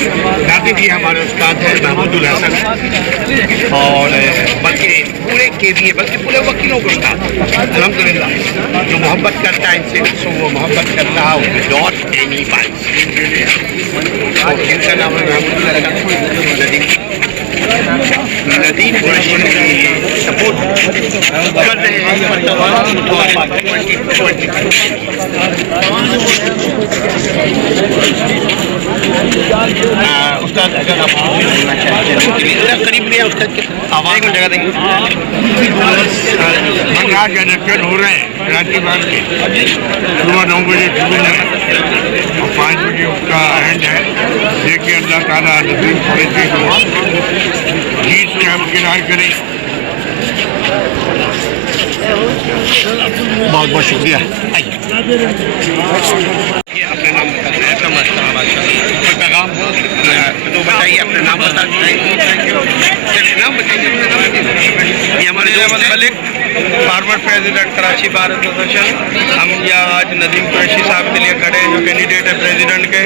नाते जी हमारे उस्ताद हैं महमूदुल हसन, और बल्कि पूरे KBA बल्कि पूरे वकीलों को उस्ताद अल्हम्दुलिल्लाह। जो मोहब्बत करता है इनसे सो वो मोहब्बत करता है विदाउट एनी बाइस। इनका नाम है महमूदुल हसन। नदीम कुरैशी सपोर्ट कर रहे हैं उस्ताद। अगर आप बोलना चाहें करीब में उस्ताद के आवाज़ में जगह देंगे। आज इलेक्शन हो रहे हैं कराची बाग के, सुबह 9 बजे शुरू है और 5 बजे उसका एंड है। देखिए अल्लाह ताला नदीम कुरैशी को जीत से हम किराए करें। बहुत बहुत शुक्रिया। ये अपना नाम कोई पैगाम हो तो बताइए, अपना नाम बता चलिए, नाम बताइए। ये हमारे Ahmad Malik, former president Karachi bar association. हम यहाँ आज नदीम कुरैशी साहब के लिए खड़े हैं जो कैंडिडेट है प्रेसिडेंट के।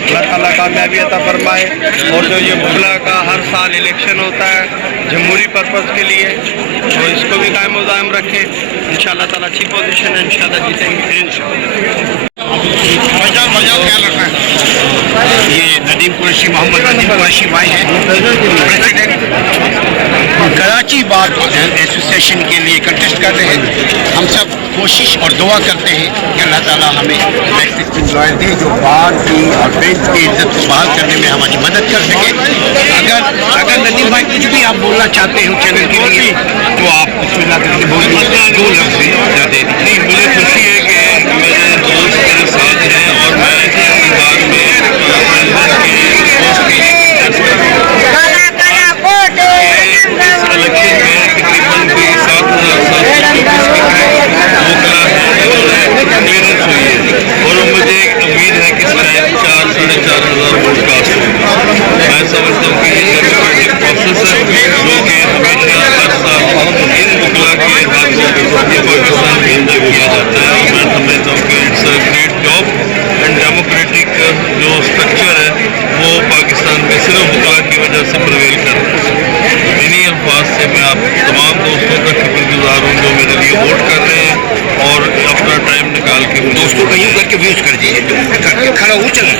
अल्लाह ताला कामयाबी अता फरमाए। और जो ये मुगला का हर साल इलेक्शन होता है जमहूरी पर्पज़ के लिए, तो इसको भी कायम व दायम रखें। इंशाअल्लाह ताला अच्छी पोजीशन है, इंशाअल्लाह जीतेंगे इंशाअल्लाह। ख्याल रखना है। ये नदीम कुरैशी, मोहम्मद नदीम कुरैशी भाई हैं, प्रेसिडेंट कराची बार एसोसिएशन के लिए कंटेस्ट कर रहे हैं। हम सब कोशिश और दुआ करते हैं कि अल्लाह ताला हमें इलेक्टेड लॉयर दे जो बार की और बेंच की इज्जत को बहाल करने में हमारी मदद कर सके। अगर नदीम भाई कुछ भी आप बोलना चाहते हो चैनल के लिए तो आप बिस्मिल्लाह करके बोलिए। 2 लफ्ज़ दे दीजिए। मुझे खुशी है कि मेरे दोस्त मेरे साथ हैं और मैं इस बार में दोस्तों का यूँ करके व्यूज कर दीजिए, खड़ा हो चलें।